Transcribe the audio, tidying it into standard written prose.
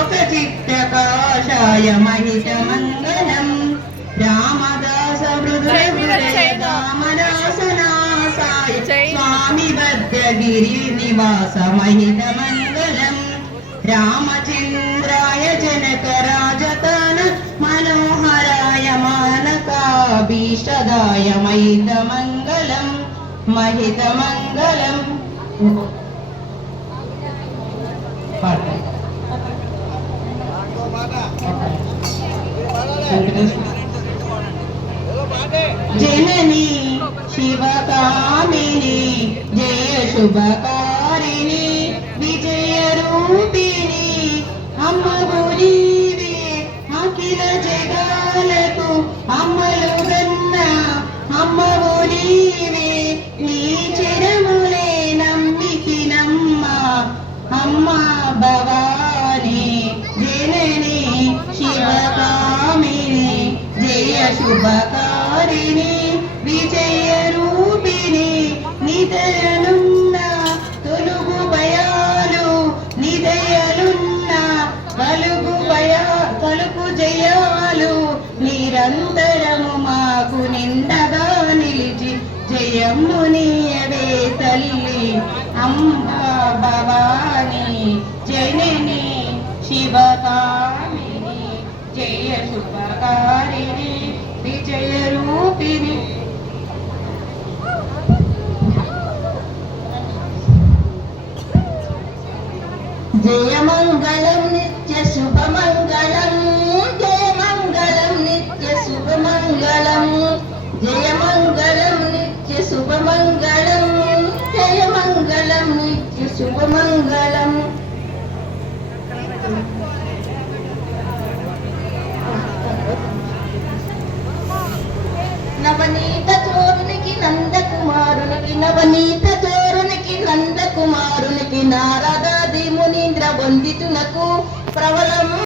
ఒక చిత్త కాషాయ మహిత మంగళం రామదాస రామదాసనాసాయ స్వామి భద్రగిరి నివాస మహిత మంగళం రామచంద్రాయ జనక రాజతన మనోహరాయ మానకాభీష్టదాయ మహిత మంగళం మహిత మంగళం. జనని శివకామిని జయ శుభకారిణి విజయ రూపిణి అమ్మవు నీవే అఖిల జగాలకు అమ్మలు గన్న అమ్మవు నీవే నీ చెరములే నమ్మికినమ్మ అమ్మ భవాని జనని శివకామిని జయ శుభకారిణి విజయ రూపిణి నిదయలున్న తొలుగు భయాలు నిదయలున్న కలుగు జయాలు నిరంతరము మాకు నిండగా నిలిచి జయము నీయవే తల్లి అంబా భవాని జనని శివకామిని జయ శుభకారిణి విజయ రూపిణి. జయ మంగళం నిత్య శుభమంగళం జయ మంగళం నిత్య శుభమంగళం జయ మంగళం నిత్య శుభమంగళం జయ మంగళం నిత్య శుభమంగళం. నవనీత చోరునికి నందకుమారునికి నవనీత చోరునికి నందకుమారునికి నారదాది మునీంద్ర వందితులకు ప్రవల